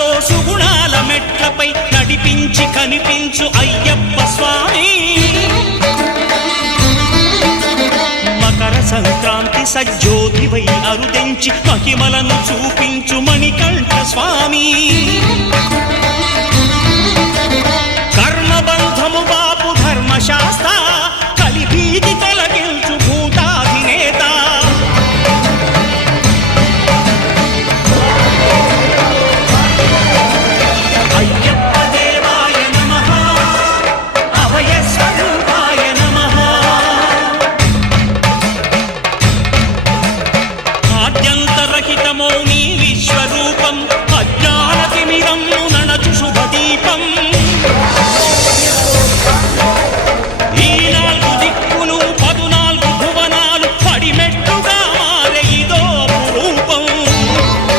సుఖాలతో సుగుణాల మెట్లపై నడిపించి కనిపించు అయ్యప్ప స్వామి మకర సంక్రాంతి సజ్జోతివై అరుదెంచి మహిమలను చూపించు మణికంఠ స్వామి